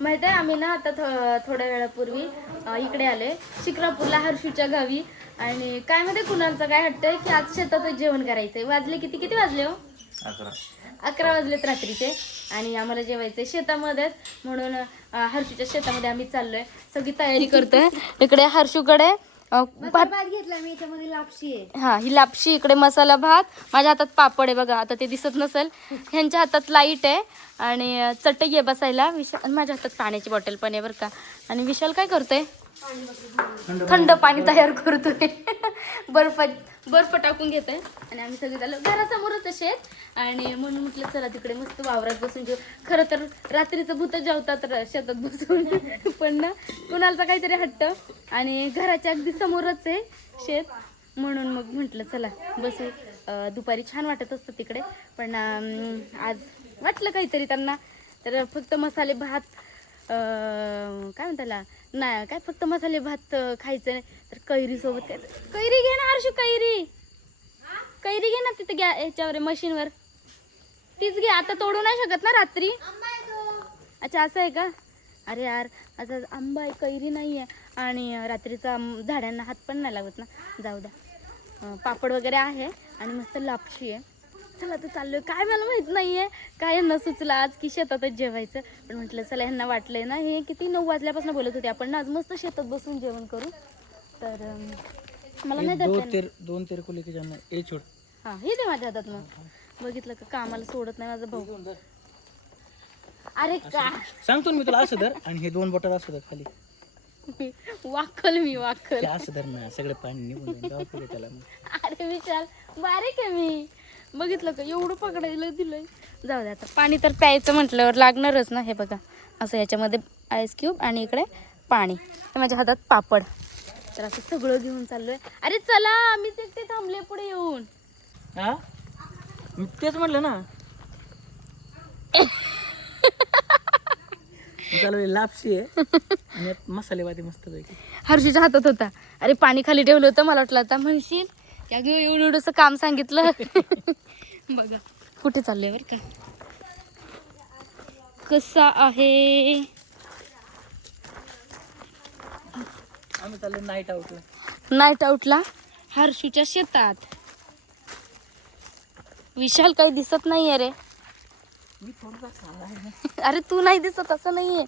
माहिती आहे आम्ही ना आता थोड्या वेळापूर्वी इकडे आले शिक्रापूरला हर्षूच्या गावी. आणि काय माहिती कुणालचा काय हट्ट आहे की आज शेतातच जेवण करायचंय. वाजले किती किती वाजले हो? 11 वाजलेत रात्रीचे. आणि आम्हाला जेवायचंय शेतामध्येच म्हणून हर्षूच्या शेतामध्ये आम्ही चाललोय. सगळी तयारी करतोय. इकडे हर्षूकडे भात घेतला मी, याच्यामध्ये लापशी आहे. हा ही लापशी, इकडे मसाला भात, माझ्या हातात पापड आहे बघा. आता ते दिसत नसेल. ह्यांच्या हातात लाईट आहे आणि चटई आहे बसायला. विशाल माझ्या हातात पाण्याची बॉटल पण आहे बरं का. आणि विशाल काय करतोय? थंड पाणी तयार करतोय. बर्फ टाकून घेतोय. आणि आम्ही सगळे झालो घरासमोरच शेत आणि म्हणून म्हटलं चला तिकडे मस्त वावरात बसून जेव. खरं तर रात्रीचं भूत जेवतात शेतात बसून. पण ना कुणालचा काहीतरी हट्ट आणि घराच्या अगदी समोरच आहे शेत. म्हणून मग म्हटलं चला बसू. दुपारी छान वाटत असतं तिकडे. पण आज वाटलं काहीतरी त्यांना. तर फक्त मसाले भात काय म्हणताला नाही काय फक्त मसाले भात खायचं नाही तर कैरी सोबत काय. कैरी घे ना हर्षू, कैरी घे ना तिथे घ्या याच्यावर मशीनवर. तीच घे, आता तोडू नाही शकत ना रात्री. अच्छा असं आहे का? अरे यार आता आंबा आहे, कैरी नाही आहे आणि रात्रीचा झाडांना हात पण नाही लागत ना. जाऊ द्या. पापड वगैरे आहे आणि मस्त लापशी आहे. चला तर चाललोय. काय मला माहित नाहीये काय यांना सुचलं आज की शेतातच जेवायचं. पण म्हटलं चला ह्यांना वाटलंय ना हे किती 9 वाजल्यापासून बोलत होते आपण ना आज मस्त शेतात बसून जेवण करू. तर मला नाही दोन तेरे को लेके जाना ए छोड़. हा हे दे माझ्या हातात. मग बघितलं का कामाला सोडत नाही माझा भाऊ. अरे का सांगतो मी तुला असं धर आणि हे 2 बॉटल असं धर खाली. वाकल मी वाकल. ते असं धर ना, सगळं पाणी निघून जाईल गाव पुढे त्याला मग. अरे विशाल बारीक आहे मी. बघितलं का एवढं पकडायला दिलंय. जाऊ दे आता. पाणी तर प्यायचं म्हटल्यावर लागणारच ना. हे बघा असं याच्यामध्ये आईस क्यूब आणि इकडे पाणी. माझ्या हातात पापड. तर असं सगळं घेऊन चाललोय. अरे चला मीच एकटे थांबले पुढे येऊन. हा मी तेच म्हटलं ना. लापशी आहे आणि मसालेवादी मस्त पैकी. हर्षीच्या हातात होता. अरे पाणी खाली ठेवलं होतं. मला वाटलं आता म्हणशील त्या घेऊ एवढं एवढंसं काम सांगितलं. बघा कुठे चाललंय बरं का. कसा आहे आम्ही चाललो नाईट आउटला. नाईट आउटला हर्षूच्या शेतात. विशाल काही दिसत नाहीये रे. मी अरे तू नाही दिसत असं नाहीये.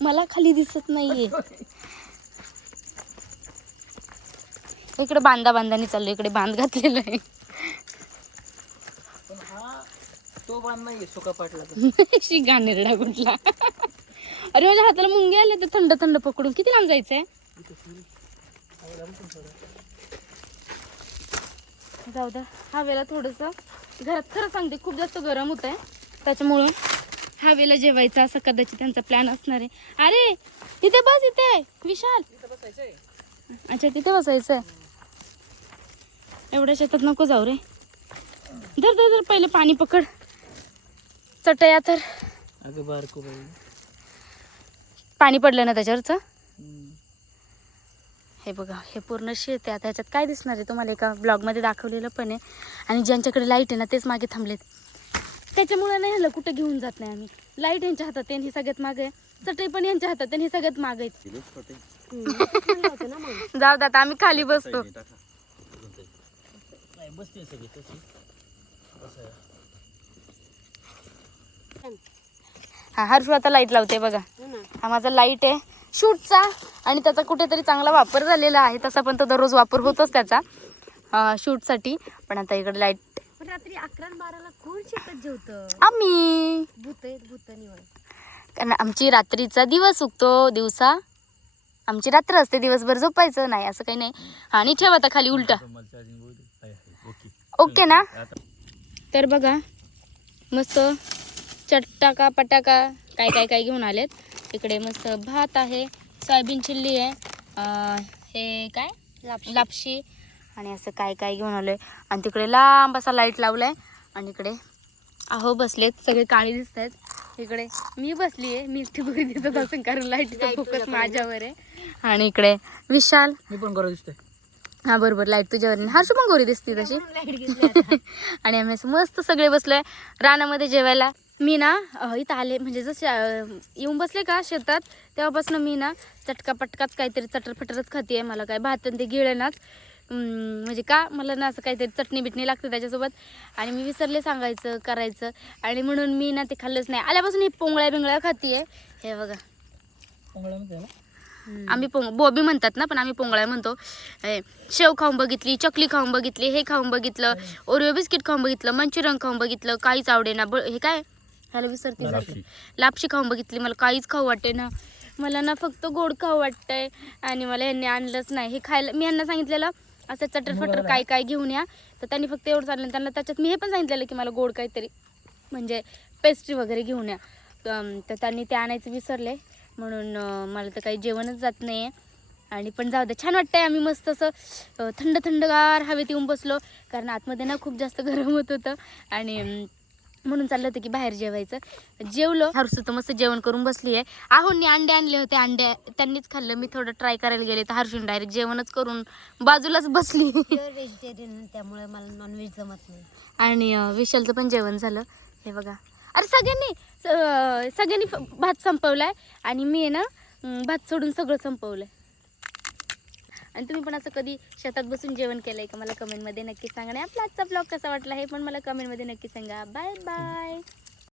मला खाली दिसत नाहीये. इकडे बांधानी चाललो. इकडे बांध घातलेलं आहे. पण हा तो बांध नाहीये सुका पाटला. शी गाणेरडा कुठला. अरे माझ्या हाताला मुंगे आले ते थंड थंड पकडून. किती लांब जायचंय? जाऊ द्या. हवेला थोडस घरात खरं सांगते खूप जास्त गरम होत आहे. त्याच्यामुळं हवेला जेवायचं असं कदाचित त्यांचा प्लॅन असणार आहे. अरे तिथे बस इथे विशाल. अच्छा तिथे बसायचंय. एवढ्या शेतात नको जाऊ रे. धर धर धर पहिले पाणी पकड. चटया तर अगं बारको बाई पाणी पडलं ना त्याच्यावरचं. हे बघा हे पूर्ण शेत आहे. आता ह्याच्यात काय दिसणार आहे तुम्हाला एका ब्लॉगमध्ये दाखवलेलं पण आहे. आणि ज्यांच्याकडे लाईट आहे ना तेच मागे थांबलेत. त्याच्यामुळे नाही ह्याला कुठं घेऊन जात नाही आम्ही. लाईट यांच्या हातात आहे, ही सगळ्यात मागे आहे. चटई पण यांच्या हातात आहे, ही सगळ्यात मागे आहे. जाऊ द्या आम्ही खाली बसतो. हा हर्षू आता लाईट लावते बघा. हा माझा लाईट आहे शूटचा आणि त्याचा कुठेतरी चांगला वापर झालेला आहे. तसा पण तो दररोज वापर होतोच त्याचा शूटसाठी. पण आता इकडे लाईट. रात्री 11-12ला कोण शेतात जेवतं? आम्ही. भूत निवड. कारण आमची रात्रीचा दिवस उगतो. दिवसा आमची रात्र असते. दिवसभर झोपायचं नाही असं काही नाही. आणि ठेव आता खाली उलटा. ओके ना. तर बघा मस्त चटटाका पटाका काय काय काय घेऊन आलेत. इकडे मस्त भात आहे, सोयाबीन चिल्ली आहे, हे काय लापशी आणि असं काय काय घेऊन आलोय. आणि तिकडे लांब असा लाईट लावलाय. आणि इकडे अहो बसलेत सगळे काळी दिसत आहेत. इकडे मी बसली आहे. मी एकटी गोरी दिसत असेल कारण लाईटचा फोकस माझ्यावर आहे. आणि इकडे विशाल. मी पण गोरा दिसतोय. हा बरोबर लाईट तुझ्यावर. हर्षू पण गोरी दिसते तशी. आणि आम्ही मस्त सगळे बसलोय रानामध्ये जेवायला. मी ना इथं आले म्हणजे जसे येऊन बसले का शेतात तेव्हापासून मी ना चटका पटकाच काहीतरी चटरफटरच खाते. मला काय भात आणि ते गिळेनाच. म्हणजे का मला ना असं काहीतरी चटणी बिटणी लागते त्याच्यासोबत. आणि मी विसरले सांगायचं करायचं आणि म्हणून मी ना ते खाल्लंच नाही. आल्यापासून हे पोंगळ्या बिंगळ्या खाते. हे बघा पोंगळ्यामध्ये ना आम्ही बॉबी म्हणतात ना पण आम्ही पोंगळ्या म्हणतो. शेव खाऊन बघितली, चकली खाऊन बघितली, हे खाऊन बघितलं, ओरिओ बिस्किट खाऊन बघितलं, मंचुरियन खाऊन बघितलं, काहीच आवडेना. हे काय ह्याला विसरते सारखं. लापशी खाऊन बघितली, मला काहीच खाऊ वाटते ना. मला ना फक्त गोड खाऊ वाटतंय आणि मला ह्यांनी आणलंच नाही. हे खायला मी ह्यांना सांगितलेलं असं चटरफटर काय काय घेऊन या, तर त्यांनी फक्त एवढं चाललं. त्यांना त्याच्यात मी हे पण सांगितलेलं की मला गोड काहीतरी म्हणजे पेस्ट्री वगैरे घेऊन या, तर त्यांनी ते आणायचं विसरले. म्हणून मला तर काही जेवणच जात नाही आहे. आणि पण जाऊ दे, छान वाटतंय. आम्ही मस्त असं थंड थंडगार हवेत येऊन बसलो, कारण आतमध्ये ना खूप जास्त गरम होत होतं. आणि म्हणून चाललं होतं की बाहेर जेवायचं. जेवलो. हरसू तर मस्त जेवण करून बसली आहे. आहोंनी अंडे आणले होते, अंडे त्यांनीच खाल्लं. मी थोडं ट्राय करायला गेले तर हर्षून डायरेक्ट जेवणच करून बाजूलाच बसली. प्युअर व्हेजिटेरियन त्यामुळे मला नॉनव्हेज जमत नाही. आणि विशालचं पण जेवण झालं. हे बघा, अरे सगळ्यांनी भात संपवलाय आणि मी आहे ना भात सोडून सगळं संपवलंय. आणि तुम्ही पण असं कधी शेतात बसून जेवण केलंय का मला कमेंटमध्ये नक्की सांगा. आणि आपला आजचा ब्लॉग कसा वाटला हे पण मला कमेंटमध्ये नक्की सांगा. Bye bye.